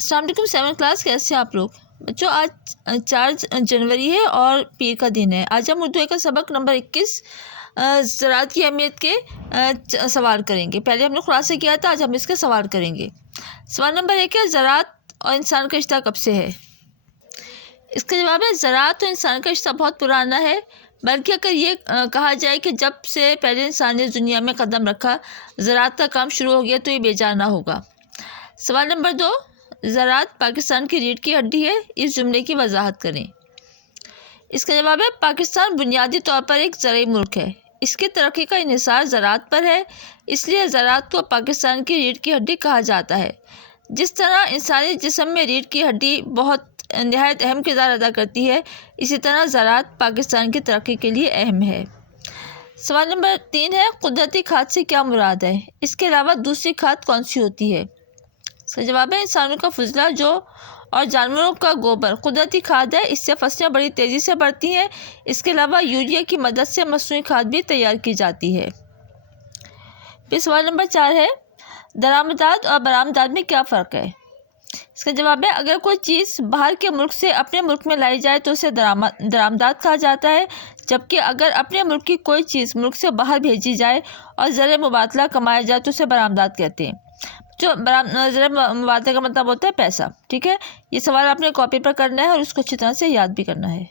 السلام علیکم 7 کلاس، کیسے ہیں آپ لوگ بچوں؟ آج 4 جنوری ہے اور پیر کا دن ہے۔ آج ہم اردو کا سبق نمبر 21 زراعت کی اہمیت کے سوال کریں گے۔ پہلے ہم نے خلاصہ کیا تھا، آج ہم اس کا سوال کریں گے۔ سوال نمبر 1 ہے، زراعت اور انسان کا رشتہ کب سے ہے؟ اس کا جواب ہے زراعت اور انسان کا رشتہ بہت پرانا ہے، بلکہ اگر یہ کہا جائے کہ جب سے پہلے انسان نے دنیا میں قدم رکھا زراعت کا کام شروع ہو گیا تو یہ بیجا نہ ہوگا۔ سوال نمبر 2، زراعت پاکستان کی ریڑھ کی ہڈی ہے، اس جملے کی وضاحت کریں۔ اس کا جواب ہے پاکستان بنیادی طور پر ایک زرعی ملک ہے، اس کی ترقی کا انحصار زراعت پر ہے، اس لیے زراعت کو پاکستان کی ریڑھ کی ہڈی کہا جاتا ہے۔ جس طرح انسانی جسم میں ریڑھ کی ہڈی بہت نہایت اہم کردار ادا کرتی ہے، اسی طرح زراعت پاکستان کی ترقی کے لیے اہم ہے۔ سوال نمبر 3 ہے، قدرتی کھاد سے کیا مراد ہے؟ اس کے علاوہ دوسری کھاد کون سی ہوتی ہے؟ اس کا جواب ہے انسانوں کا فضلہ اور جانوروں کا گوبر قدرتی کھاد ہے، اس سے فصلیں بڑی تیزی سے بڑھتی ہیں۔ اس کے علاوہ یوریا کی مدد سے مصنوعی کھاد بھی تیار کی جاتی ہے۔ پھر سوال نمبر 4 ہے، درآمدات اور برآمدات میں کیا فرق ہے؟ اس کا جواب ہے اگر کوئی چیز باہر کے ملک سے اپنے ملک میں لائی جائے تو اسے درآمدات کہا جاتا ہے، جبکہ اگر اپنے ملک کی کوئی چیز ملک سے باہر بھیجی جائے اور زر مبادلہ کمایا جائے تو اسے برآمدات کہتے ہیں۔ جو زر مبادلے کا مطلب ہوتا ہے پیسہ، ٹھیک ہے؟ یہ سوال آپ نے کاپی پر کرنا ہے اور اس کو اچھی طرح سے یاد بھی کرنا ہے۔